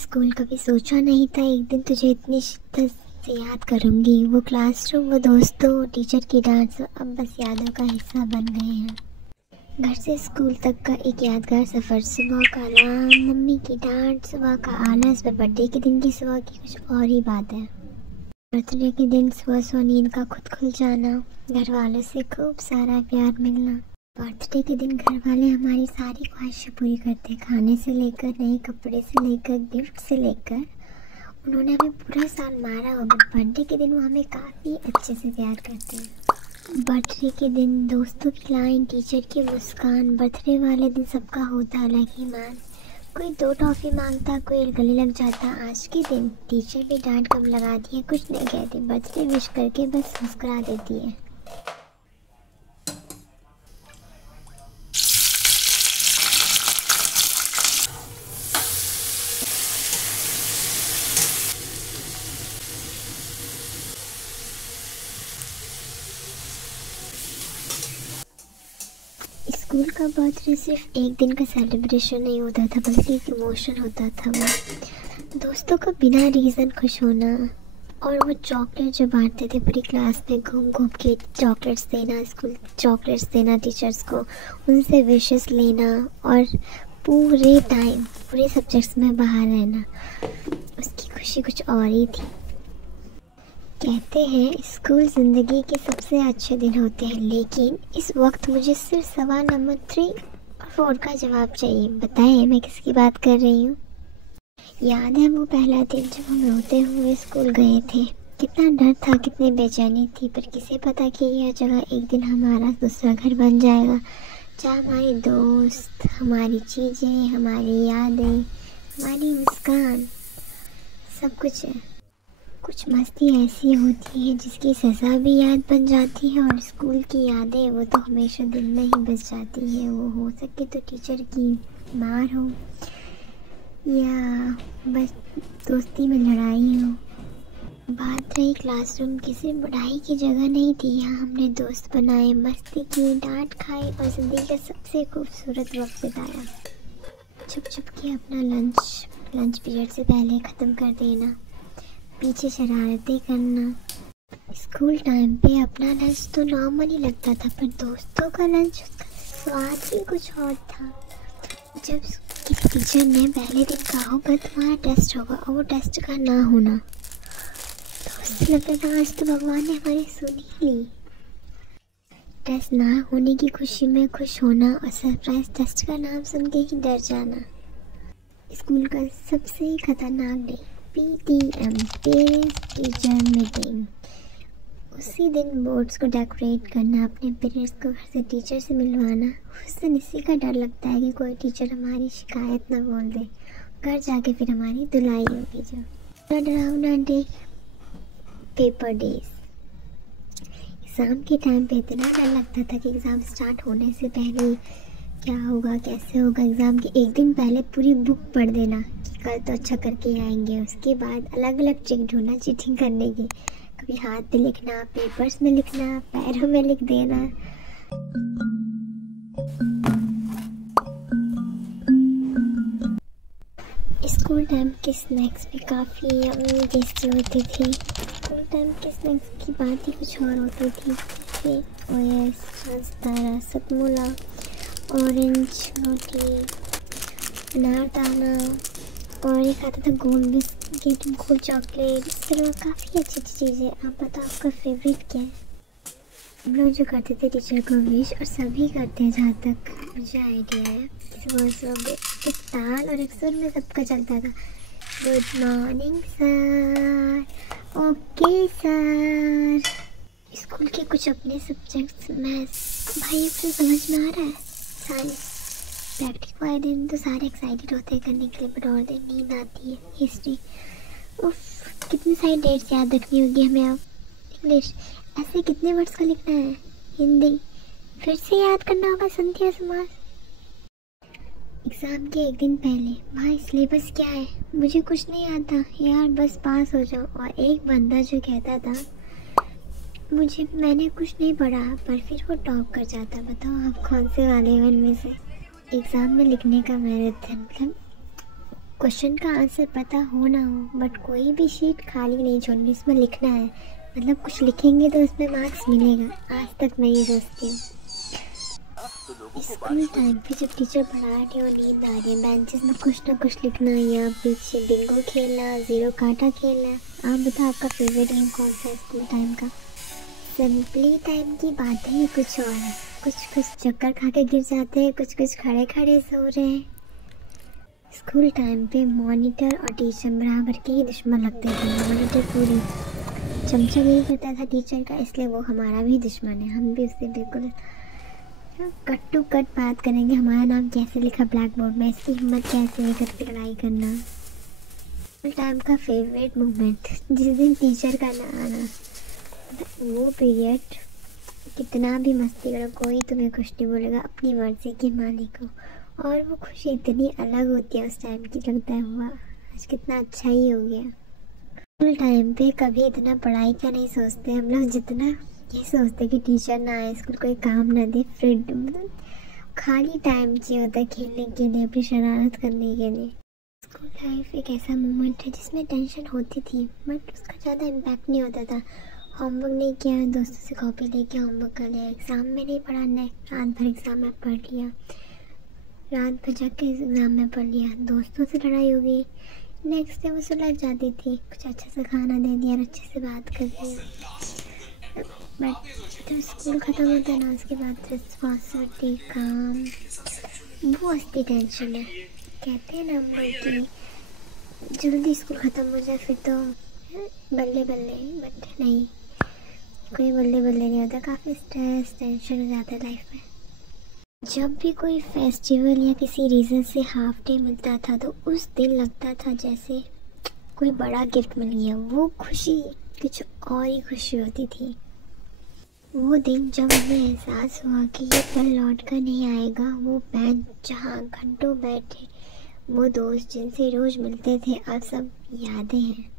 School कभी सोचा नहीं था एक दिन तुझे इतनी शिद्दत से याद करूंगी। वो क्लासरूम, वो दोस्तों, टीचर की डांट अब बस यादों का हिस्सा बन गए हैं। घर से स्कूल तक का एक यादगार सफ़र, सुबह का अलार्म, मम्मी की डांट, सुबह का आलस, बर्थडे के दिन की सुबह की कुछ और ही बात है। बर्थडे के दिन सुबह सुबह नींद का खुद खुल जाना, घर वालों से खूब सारा प्यार मिलना। बर्थडे के दिन घर वाले हमारी सारी ख्वाहिशें पूरी करते, खाने से लेकर नए कपड़े से लेकर गिफ्ट से लेकर। उन्होंने हमें पूरा साल मारा होगा, बर्थडे के दिन वो हमें काफ़ी अच्छे से प्यार करते हैं। बर्थडे के दिन दोस्तों की लाइन, टीचर की मुस्कान, बर्थडे वाले दिन सबका होता अलग ही मान। कोई 2 टॉफ़ी मांगता, कोई गले लग जाता। आज के दिन टीचर भी डांट कम लगाती है, कुछ नहीं कहती, बर्थडे विश करके बस मुस्कुरा देती है। स्कूल का बर्थडे सिर्फ एक दिन का सेलिब्रेशन नहीं होता था, बल्कि एक इमोशन होता था। वो दोस्तों का बिना रीज़न खुश होना, और वो चॉकलेट जो बांटते थे पूरी क्लास में घूम घूम के, चॉकलेट्स देना, स्कूल चॉकलेट्स देना टीचर्स को, उनसे विशेस लेना, और पूरे टाइम पूरे सब्जेक्ट्स में बाहर रहना, उसकी खुशी कुछ और ही थी। कहते हैं स्कूल ज़िंदगी के सबसे अच्छे दिन होते हैं, लेकिन इस वक्त मुझे सिर्फ सवाल नंबर 3 और 4 का जवाब चाहिए। बताएं मैं किसकी बात कर रही हूँ? याद है वो पहला दिन जब हम रोते हुए स्कूल गए थे? कितना डर था, कितनी बेचैनी थी, पर किसे पता कि यह जगह एक दिन हमारा दूसरा घर बन जाएगा, जहाँ हमारे दोस्त, हमारी चीज़ें, हमारी यादें, हमारी मुस्कान, सब कुछ है। कुछ मस्ती ऐसी होती है जिसकी सज़ा भी याद बन जाती है, और स्कूल की यादें वो तो हमेशा दिल में ही बस जाती है। वो हो सके तो टीचर की मार हो, या बस दोस्ती में लड़ाई हो। बात रही क्लासरूम की, सिर्फ पढ़ाई की जगह नहीं थी, यहाँ हमने दोस्त बनाए, मस्ती की, डांट खाई और ज़िंदगी का सबसे खूबसूरत वक्त बिताया। छुप छुप के अपना लंच पीरियड से पहले ख़त्म कर देना, पीछे शरारतें करना। स्कूल टाइम पे अपना लंच तो नॉर्मल ही लगता था, पर दोस्तों का लंच, उसका स्वाद ही कुछ और था। जब किसी टीचर ने पहले दिन कहा होगा तुम्हारा टेस्ट होगा, और वो टेस्ट का ना होना, तो उससे लगता था आज तो भगवान ने हमारी सुन ही ली। टेस्ट ना होने की खुशी में खुश होना, और सरप्राइज टेस्ट का नाम सुन के ही डर जाना। स्कूल का सबसे खतरनाक day, PTM, parents teacher meeting. उसी दिन बोर्ड्स को डेकोरेट करना, अपने पेरेंट्स को घर से टीचर से मिलवाना। उस दिन इसी का डर लगता है कि कोई टीचर हमारी शिकायत ना बोल दे, घर जाके फिर हमारी धुलाई होगी। जो डरावना डे, पेपर डेज। एग्ज़ाम के टाइम पे इतना डर लगता था कि एग्ज़ाम स्टार्ट होने से पहले क्या होगा, कैसे होगा। एग्ज़ाम के एक दिन पहले पूरी बुक पढ़ देना कि कल तो अच्छा करके आएंगे। उसके बाद अलग अलग ट्रिक ढूंढना चीटिंग करने की, कभी हाथ पे लिखना, पेपर्स में लिखना, पैरों में लिख देना। स्कूल टाइम के स्नैक्स भी काफ़ी टेस्टी होती थी। स्कूल टाइम के स्नैक्स की बात ही कुछ और होती थी, जैसे ओएस, रसदारा, सतमूला, ऑरेंज रोटी, अनारदाना, और एक आता था गोल बिस्किट, गोल चॉकलेट। इस तरह काफ़ी अच्छी अच्छी चीज़ें। आप बताओ आपका फेवरेट क्या है? हम लोग जो करते थे टीचर को विश, और सभी करते हैं जहाँ तक मुझे आइडिया है। सुबह एक ताल और एक सुर में सबका चलता था, good morning sir, okay sir. School के कुछ अपने सब्जेक्ट्स, मैथ्स, भाई अब तो समझ में आ रहा है। साइंस, प्रैक्टिकल वाले दिन तो सारे एक्साइटेड होते हैं करने के लिए, बट और दिन नींद आती है। हिस्ट्री, उफ कितनी सारी डेट्स याद रखनी होगी हमें। अब इंग्लिश, ऐसे कितने वर्ड्स का लिखना है। हिंदी, फिर से याद करना होगा संध्या समास। एग्ज़ाम के एक दिन पहले, भाई सिलेबस क्या है, मुझे कुछ नहीं आता यार, बस पास हो जाओ। और एक बंदा जो कहता था मैंने कुछ नहीं पढ़ा, पर फिर वो टॉप कर जाता। बताओ आप कौन से वाले हैं इनमें से? एग्ज़ाम में लिखने का मैराथन, मतलब क्वेश्चन का आंसर पता हो ना हो, बट कोई भी शीट खाली नहीं छोड़नी, इसमें लिखना है। मतलब कुछ लिखेंगे तो उसमें मार्क्स मिलेगा। आज तक मैं ये सोचती हूँ। स्कूल टाइम पे जब टीचर पढ़ा रहे और नींद आ रही है, बेंचेस में कुछ ना कुछ लिखना या पीछे बिंगो खेलना, जीरो कांटा खेलना। आप बताओ आपका फेवरेट गेम कौन सा है स्कूल टाइम का? सिंपली टाइम की बात ही कुछ और है। कुछ चक्कर खा के गिर जाते हैं, कुछ खड़े खड़े सो रहे हैं। स्कूल टाइम पे मॉनिटर और टीचर बराबर के ही दुश्मन लगते थे। मॉनिटर पूरी चमचागिरी करता था टीचर का, इसलिए वो हमारा भी दुश्मन है। हम भी उससे बिल्कुल कट टू कट बात करेंगे। हमारा नाम कैसे लिखा ब्लैक बोर्ड में, इसकी हिम्मत कैसे है घर पे लड़ाई करना। स्कूल टाइम का फेवरेट मोमेंट, जिस दिन टीचर का ना आना, वो पीरियड कितना भी मस्ती करो कोई तुम्हें कुछ नहीं बोलेगा, अपनी मर्जी की मालिक हो। और वो खुशी इतनी अलग होती है उस टाइम की, लगता है हुआ आज कितना अच्छा ही हो गया। स्कूल टाइम पे कभी इतना पढ़ाई का नहीं सोचते हम लोग, जितना ये सोचते कि टीचर ना आए, स्कूल कोई काम ना दे, मतलब खाली टाइम चाहिए होता है खेलने के लिए, अपनी शरारत करने के लिए। स्कूल लाइफ एक ऐसा मोमेंट है जिसमें टेंशन होती थी बट उसका ज़्यादा इम्पैक्ट नहीं होता था। होमवर्क नहीं किया, दोस्तों से कॉपी लेके होमवर्क कर लिया, एग्ज़ाम में नहीं पढ़ा, रात भर एग्ज़ाम में पढ़ लिया, रात भर जाके एग्ज़ाम में पढ़ लिया, दोस्तों से लड़ाई हो गई, नेक्स्ट डे वो सुलझ जाती थी, कुछ अच्छा सा खाना दे दिया और अच्छे से बात कर दिया। बट जब स्कूल ख़त्म होता है ना, उसके बाद रिस्पॉन्सिबिलिटी, काम, वो असली टेंशन है। कहते हैं ना हम लोग कि जल्दी स्कूल ख़त्म हो जाए फिर तो बल्ले बल्ले, बट नहीं, कोई बल्ले बल्ले नहीं होता। काफ़ी स्ट्रेस टेंशन हो जाता है लाइफ में। जब भी कोई फेस्टिवल या किसी रीज़न से हाफ डे मिलता था तो उस दिन लगता था जैसे कोई बड़ा गिफ्ट मिल गया। वो खुशी कुछ और ही खुशी होती थी। वो दिन जब हमें एहसास हुआ कि ये पल लौट कर नहीं आएगा, वो बेंच जहाँ घंटों बैठे, वो दोस्त जिनसे रोज़ मिलते थे, अब सब यादें हैं।